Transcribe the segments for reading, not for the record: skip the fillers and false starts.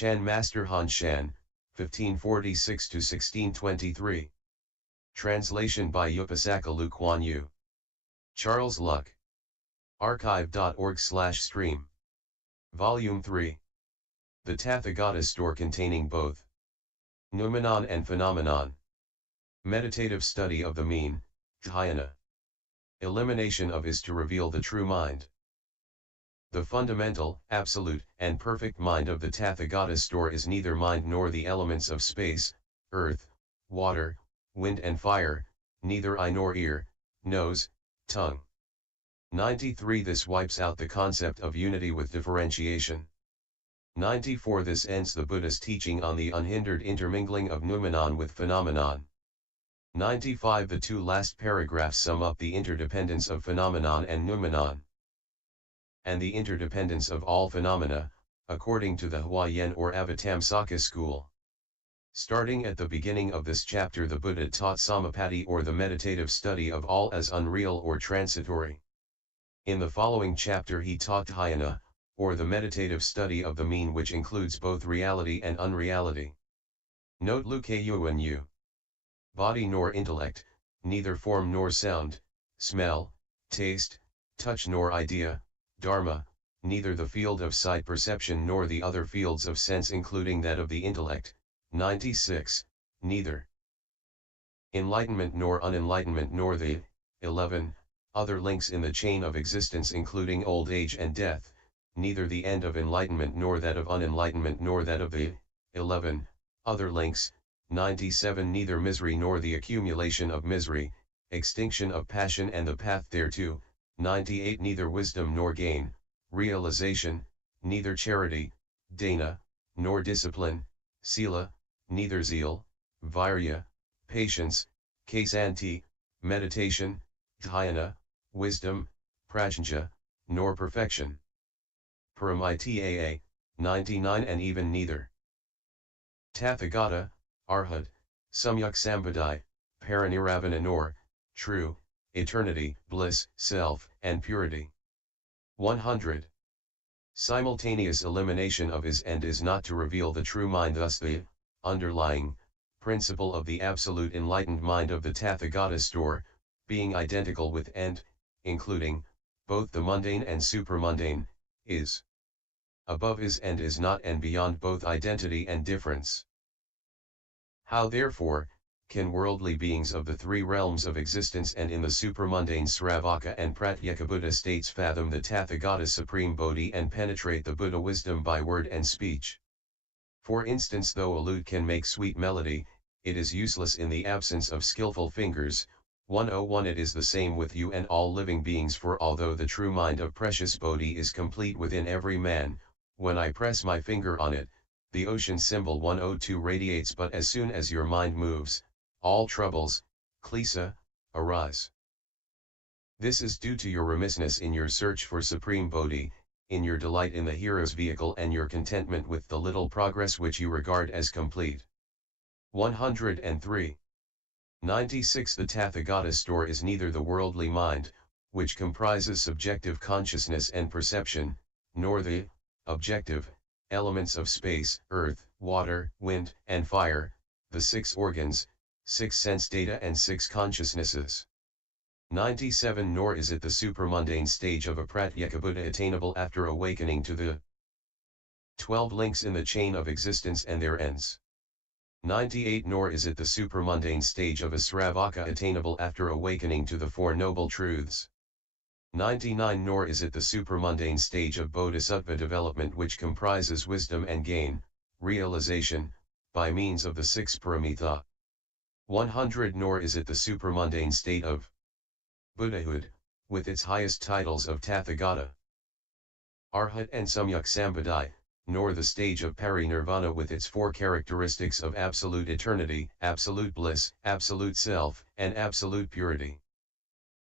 Chan Master Han Shan, 1546–1623. Translation by Upasaka Lu Kuan Yu. Charles Luck. Archive.org/stream. Volume 3. The Tathagata Store containing both noumenon and phenomenon. Meditative study of the mean, Dhyana. Elimination of is to reveal the true mind. The fundamental, absolute, and perfect mind of the Tathagata Store is neither mind nor the elements of space, earth, water, wind and fire, neither eye nor ear, nose, tongue. 93. This wipes out the concept of unity with differentiation. 94. This ends the Buddhist teaching on the unhindered intermingling of noumenon with phenomenon. 95. The two last paragraphs sum up the interdependence of phenomenon and noumenon, and the interdependence of all phenomena, according to the Hua Yen or Avatamsaka School. Starting at the beginning of this chapter, the Buddha taught Samapatti or the meditative study of all as unreal or transitory. In the following chapter he taught Dhyana, or the meditative study of the mean, which includes both reality and unreality. Note Luke Yuan Yu. Body nor intellect, neither form nor sound, smell, taste, touch nor idea, dharma, neither the field of sight perception nor the other fields of sense including that of the intellect. 96, neither enlightenment nor unenlightenment nor the 11 other links in the chain of existence including old age and death, neither the end of enlightenment nor that of unenlightenment nor that of the 11 other links. 97. Neither misery nor the accumulation of misery, extinction of passion and the path thereto. 98. Neither wisdom nor gain, realization, neither charity, dana, nor discipline, sila, neither zeal, virya, patience, kaisanti, meditation, dhyana, wisdom, prajna, nor perfection. Paramitaa, 99. And even neither Tathagata, Arhat, Samyak Sambadhi, Parinirvana nor, true, eternity, bliss, self, and purity. 100. Simultaneous elimination of is and is not to reveal the true mind, thus the underlying principle of the absolute enlightened mind of the Tathagata Store, being identical with and, including, both the mundane and supramundane, is. Above is and is not and beyond both identity and difference. How therefore, can worldly beings of the three realms of existence and in the supramundane Sravaka and Pratyeka Buddha states fathom the Tathagata Supreme Bodhi and penetrate the Buddha wisdom by word and speech? For instance, though a lute can make sweet melody, it is useless in the absence of skillful fingers. 101. It is the same with you and all living beings, for although the true mind of precious Bodhi is complete within every man, when I press my finger on it, the ocean symbol 102 radiates, but as soon as your mind moves, all troubles, klesa, arise. This is due to your remissness in your search for Supreme Bodhi, in your delight in the hero's vehicle and your contentment with the little progress which you regard as complete. 103. 96. The Tathagata Store is neither the worldly mind, which comprises subjective consciousness and perception, nor the objective elements of space, earth, water, wind, and fire, the 6 organs, 6 sense data and 6 consciousnesses. 97. Nor is it the supramundane stage of a Pratyeka Buddha attainable after awakening to the 12 links in the chain of existence and their ends. 98. Nor is it the supramundane stage of a Sravaka attainable after awakening to the 4 noble truths. 99. Nor is it the supramundane stage of Bodhisattva development, which comprises wisdom and gain, realization, by means of the 6 paramita. 100. Nor is it the supramundane state of Buddhahood, with its highest titles of Tathagata, Arhat and Samyak Sambadhi, nor the stage of Parinirvana with its 4 characteristics of absolute eternity, absolute bliss, absolute self, and absolute purity.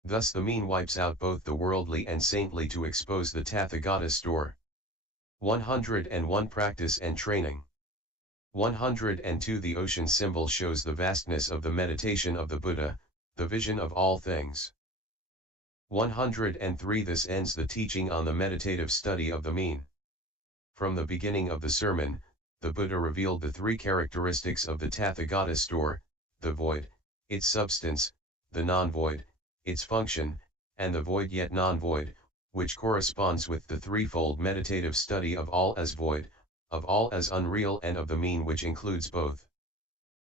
Thus the mean wipes out both the worldly and saintly to expose the Tathagata Store. 101. Practice and training. 102. The ocean symbol shows the vastness of the meditation of the Buddha, the vision of all things. 103. This ends the teaching on the meditative study of the mean. From the beginning of the sermon, the Buddha revealed the three characteristics of the Tathagata Store: the void, its substance; the non-void, its function; and the void yet non-void, which corresponds with the threefold meditative study of all as void, of all as unreal, and of the mean, which includes both.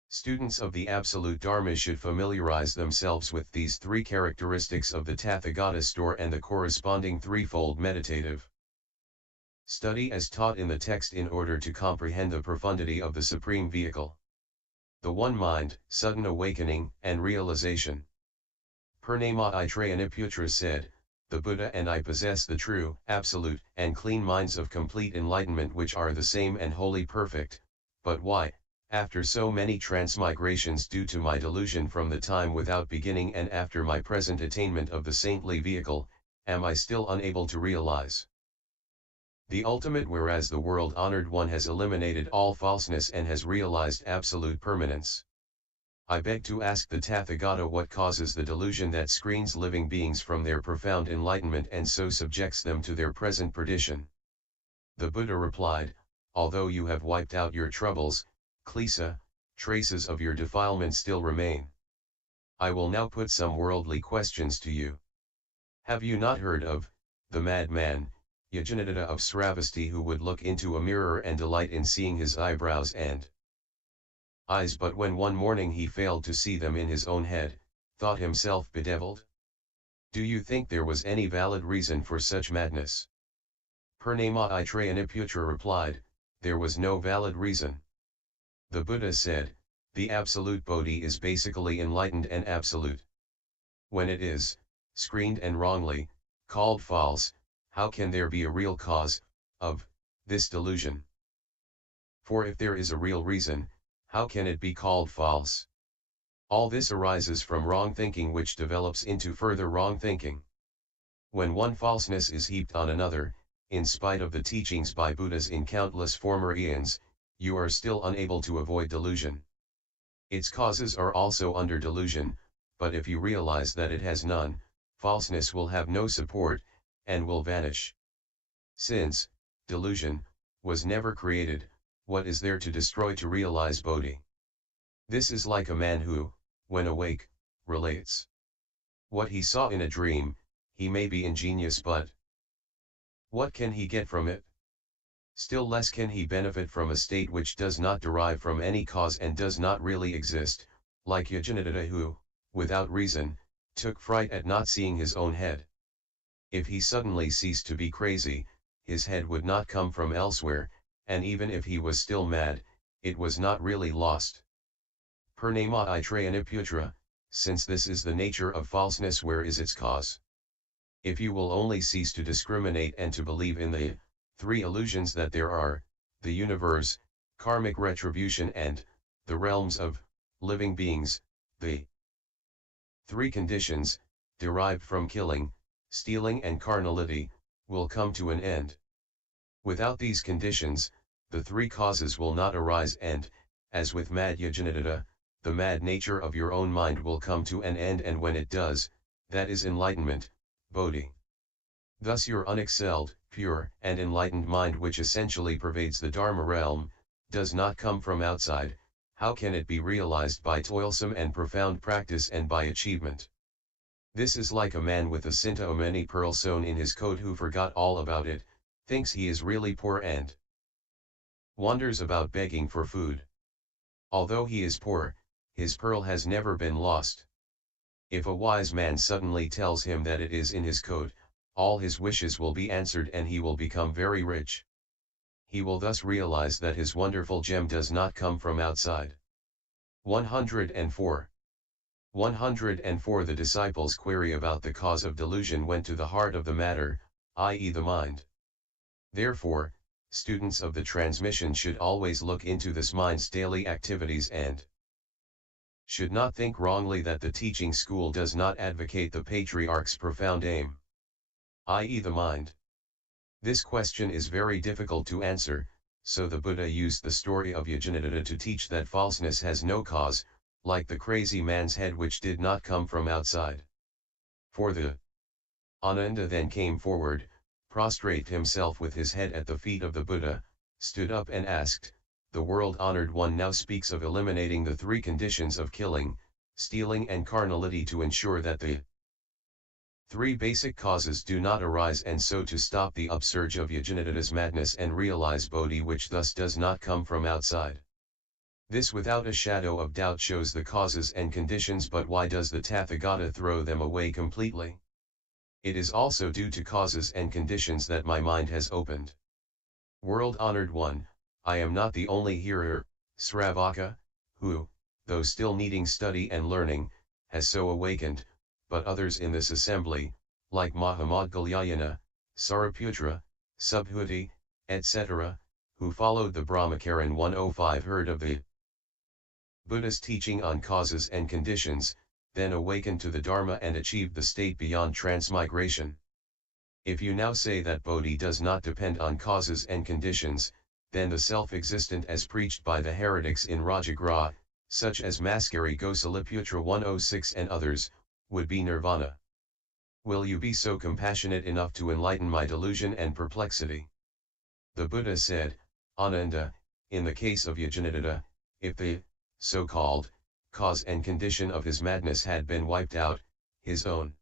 Students of the Absolute Dharma should familiarize themselves with these three characteristics of the Tathagata Store and the corresponding threefold meditative study as taught in the text in order to comprehend the profundity of the Supreme Vehicle. The One Mind, Sudden Awakening and Realization. Purnama Itrayaniputra said, "The Buddha and I possess the true, absolute, and clean minds of complete enlightenment, which are the same and wholly perfect. But why, after so many transmigrations due to my delusion from the time without beginning and after my present attainment of the saintly vehicle, am I still unable to realize the ultimate, whereas the world-honored one has eliminated all falseness and has realized absolute permanence? I beg to ask the Tathagata what causes the delusion that screens living beings from their profound enlightenment and so subjects them to their present perdition?" The Buddha replied, "Although you have wiped out your troubles, Klesa, traces of your defilement still remain. I will now put some worldly questions to you. Have you not heard of the madman, Yajnadatta of Sravasti, who would look into a mirror and delight in seeing his eyebrows and eyes, but when one morning he failed to see them in his own head, thought himself bedeviled? Do you think there was any valid reason for such madness?" Purnama Itrayaniputra replied, "There was no valid reason." The Buddha said, "The absolute Bodhi is basically enlightened and absolute. When it is screened and wrongly called false, how can there be a real cause of this delusion? For if there is a real reason, how can it be called false? All this arises from wrong thinking, which develops into further wrong thinking. When one falseness is heaped on another, in spite of the teachings by Buddhas in countless former eons, you are still unable to avoid delusion. Its causes are also under delusion, but if you realize that it has none, falseness will have no support, and will vanish. Since delusion was never created, what is there to destroy to realize Bodhi? This is like a man who, when awake, relates what he saw in a dream. He may be ingenious, but what can he get from it? Still less can he benefit from a state which does not derive from any cause and does not really exist, like Yajnadatta, who, without reason, took fright at not seeing his own head. If he suddenly ceased to be crazy, his head would not come from elsewhere, and even if he was still mad, it was not really lost." Purnama Itrayaniputra, since this is the nature of falseness, where is its cause? If you will only cease to discriminate and to believe in the three illusions that there are, the universe, karmic retribution, and the realms of living beings, the three conditions, derived from killing, stealing and carnality, will come to an end. Without these conditions, the three causes will not arise, and, as with mad Yajnadatta, the mad nature of your own mind will come to an end, and when it does, that is enlightenment, Bodhi. Thus your unexcelled, pure, and enlightened mind, which essentially pervades the Dharma realm, does not come from outside. How can it be realized by toilsome and profound practice and by achievement? This is like a man with a Sintaomani pearl sewn in his coat who forgot all about it, thinks he is really poor, and wanders about begging for food. Although he is poor, his pearl has never been lost. If a wise man suddenly tells him that it is in his coat, all his wishes will be answered and he will become very rich. He will thus realize that his wonderful gem does not come from outside. 104. 104. The disciples' query about the cause of delusion went to the heart of the matter, i.e. the mind. Therefore, students of the transmission should always look into this mind's daily activities and should not think wrongly that the teaching school does not advocate the patriarch's profound aim, i.e. the mind. This question is very difficult to answer, so the Buddha used the story of Yajnadatta to teach that falseness has no cause, like the crazy man's head, which did not come from outside. For the Ananda then came forward, prostrated himself with his head at the feet of the Buddha, stood up and asked, the world-honored one now speaks of eliminating the three conditions of killing, stealing and carnality to ensure that the three basic causes do not arise, and so to stop the upsurge of Yajnadata's madness and realize Bodhi, which thus does not come from outside. This without a shadow of doubt shows the causes and conditions, but why does the Tathagata throw them away completely? It is also due to causes and conditions that my mind has opened. World-honored one, I am not the only hearer, Sravaka, who, though still needing study and learning, has so awakened, but others in this assembly, like Mahamoudgalyayana, Sariputra, Subhuti, etc., who followed the Brahmacharan 105, heard of the Buddhist teaching on causes and conditions, then awakened to the Dharma and achieved the state beyond transmigration. If you now say that Bodhi does not depend on causes and conditions, then the self-existent as preached by the heretics in Rajagraha, such as Maskari Gosaliputra 106 and others, would be nirvana. Will you be so compassionate enough to enlighten my delusion and perplexity? The Buddha said, Ananda, in the case of Yajnadata, if the so-called cause and condition of his madness had been wiped out, his own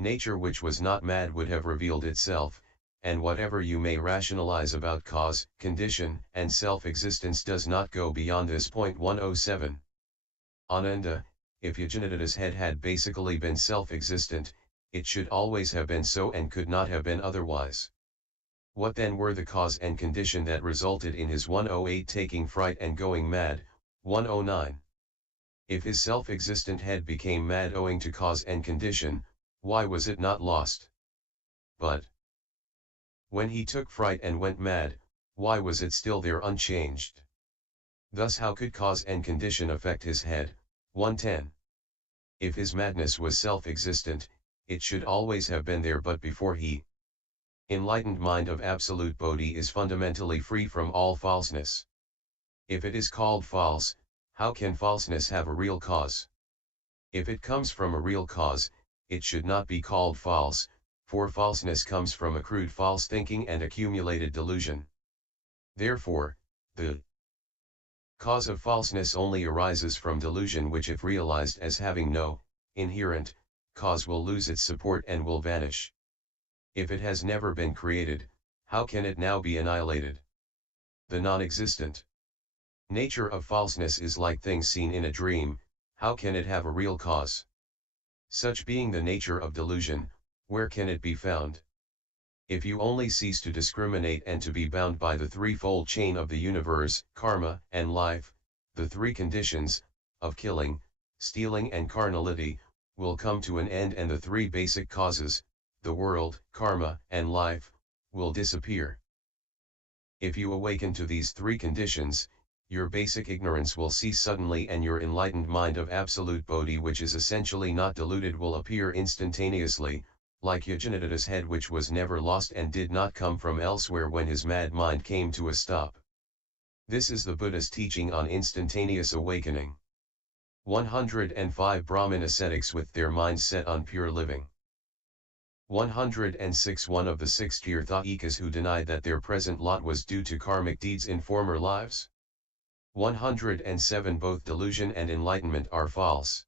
nature, which was not mad, would have revealed itself, and whatever you may rationalize about cause, condition, and self-existence does not go beyond this. Point 107. Ananda, if Yajnadata's head had basically been self-existent, it should always have been so and could not have been otherwise. What then were the cause and condition that resulted in his 108 taking fright and going mad? 109. If his self-existent head became mad owing to cause and condition, why was it not lost? But when he took fright and went mad, why was it still there unchanged? Thus how could cause and condition affect his head? 110. If his madness was self-existent, it should always have been there, but before he enlightened mind of absolute Bodhi is fundamentally free from all falseness. If it is called false, how can falseness have a real cause? If it comes from a real cause, it should not be called false, for falseness comes from accrued false thinking and accumulated delusion. Therefore, the cause of falseness only arises from delusion, which if realized as having no inherent cause will lose its support and will vanish. If it has never been created, how can it now be annihilated? The non-existent nature of falseness is like things seen in a dream. How can it have a real cause? Such being the nature of delusion, where can it be found? If you only cease to discriminate and to be bound by the threefold chain of the universe, karma and life, the three conditions, of killing, stealing and carnality, will come to an end, and the three basic causes, the world, karma and life, will disappear. If you awaken to these three conditions, your basic ignorance will cease suddenly, and your enlightened mind of absolute Bodhi, which is essentially not deluded, will appear instantaneously, like Yajnadata's head, which was never lost and did not come from elsewhere when his mad mind came to a stop. This is the Buddha's teaching on instantaneous awakening. 105 Brahmin ascetics with their minds set on pure living. 106 One of the six Tirthayikas who denied that their present lot was due to karmic deeds in former lives. 107 Both delusion and enlightenment are false.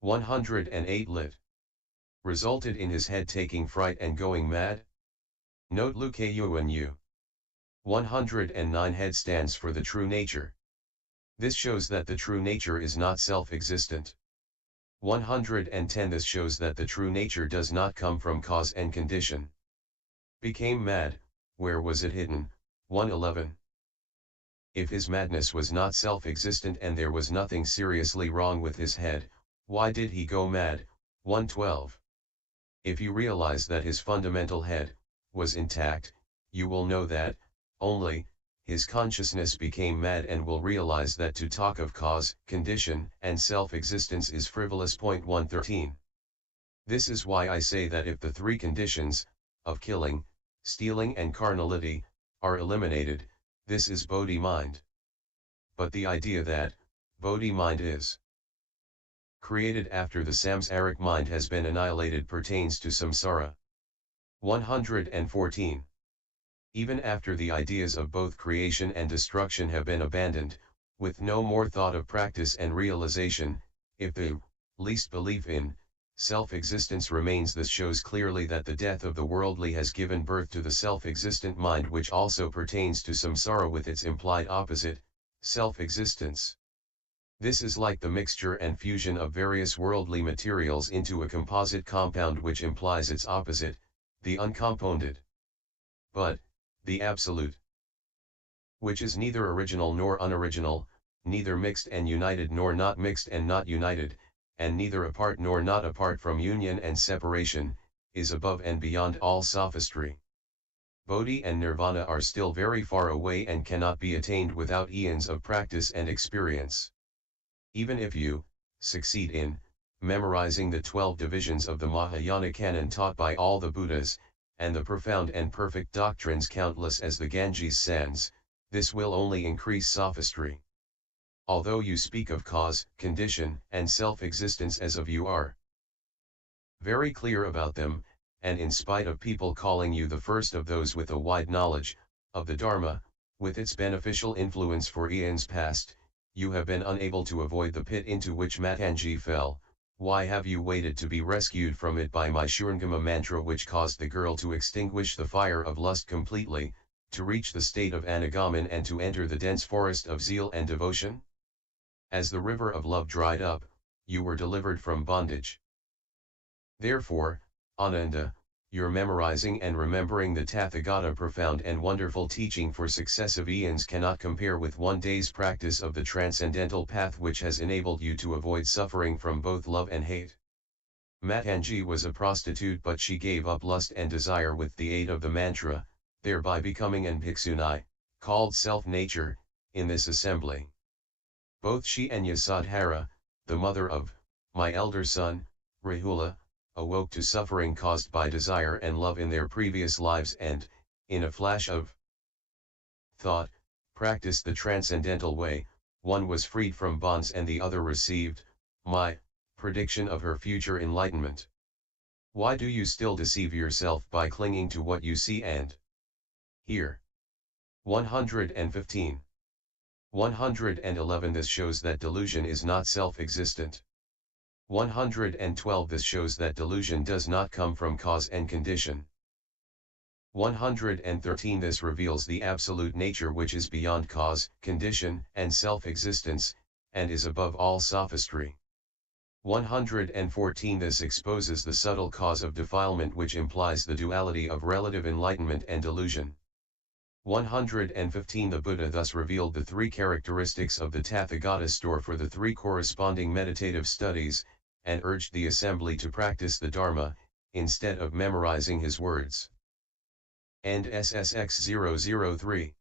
108 Lit. Resulted in his head taking fright and going mad. Note Luke U. 109 Head stands for the true nature. This shows that the true nature is not self-existent. 110 This shows that the true nature does not come from cause and condition. Became mad, where was it hidden? 111. If his madness was not self-existent and there was nothing seriously wrong with his head, why did he go mad? 112. If you realize that his fundamental head was intact, you will know that, only, his consciousness became mad, and will realize that to talk of cause, condition, and self-existence is frivolous. 113. This is why I say that if the three conditions, of killing, stealing and carnality, are eliminated, this is Bodhi mind. But the idea that, Bodhi mind is created after the samsaric mind has been annihilated pertains to samsara. 114. Even after the ideas of both creation and destruction have been abandoned, with no more thought of practice and realization, if the least belief in self-existence remains, this shows clearly that the death of the worldly has given birth to the self-existent mind, which also pertains to samsara with its implied opposite, self-existence. This is like the mixture and fusion of various worldly materials into a composite compound which implies its opposite, the uncompounded. But, the Absolute, which is neither original nor unoriginal, neither mixed and united nor not mixed and not united, and neither apart nor not apart from union and separation, is above and beyond all sophistry. Bodhi and Nirvana are still very far away and cannot be attained without eons of practice and experience. Even if you succeed in memorizing the 12 divisions of the Mahayana canon taught by all the Buddhas, and the profound and perfect doctrines countless as the Ganges sands, this will only increase sophistry. Although you speak of cause, condition, and self-existence as if you are very clear about them, and in spite of people calling you the first of those with a wide knowledge of the Dharma, with its beneficial influence for eons past, you have been unable to avoid the pit into which Matangi fell. Why have you waited to be rescued from it by my Shurangama mantra, which caused the girl to extinguish the fire of lust completely, to reach the state of Anagaman and to enter the dense forest of zeal and devotion? As the river of love dried up, you were delivered from bondage. Therefore, Ananda, your memorizing and remembering the Tathagata profound and wonderful teaching for successive eons cannot compare with one day's practice of the transcendental path, which has enabled you to avoid suffering from both love and hate. Matangi was a prostitute, but she gave up lust and desire with the aid of the mantra, thereby becoming an bhikshuni, called self-nature, in this assembly. Both she and Yasodhara, the mother of my elder son, Rahula, awoke to suffering caused by desire and love in their previous lives and, in a flash of thought, practiced the transcendental way. One was freed from bonds and the other received my prediction of her future enlightenment. Why do you still deceive yourself by clinging to what you see and hear? 115. 111. This shows that delusion is not self-existent. 112. This shows that delusion does not come from cause and condition. 113. This reveals the absolute nature, which is beyond cause, condition, and self-existence, and is above all sophistry. 114. This exposes the subtle cause of defilement, which implies the duality of relative enlightenment and delusion. 115. The Buddha thus revealed the three characteristics of the Tathagata Store for the three corresponding meditative studies, and urged the assembly to practice the Dharma, instead of memorizing his words. And SSX 003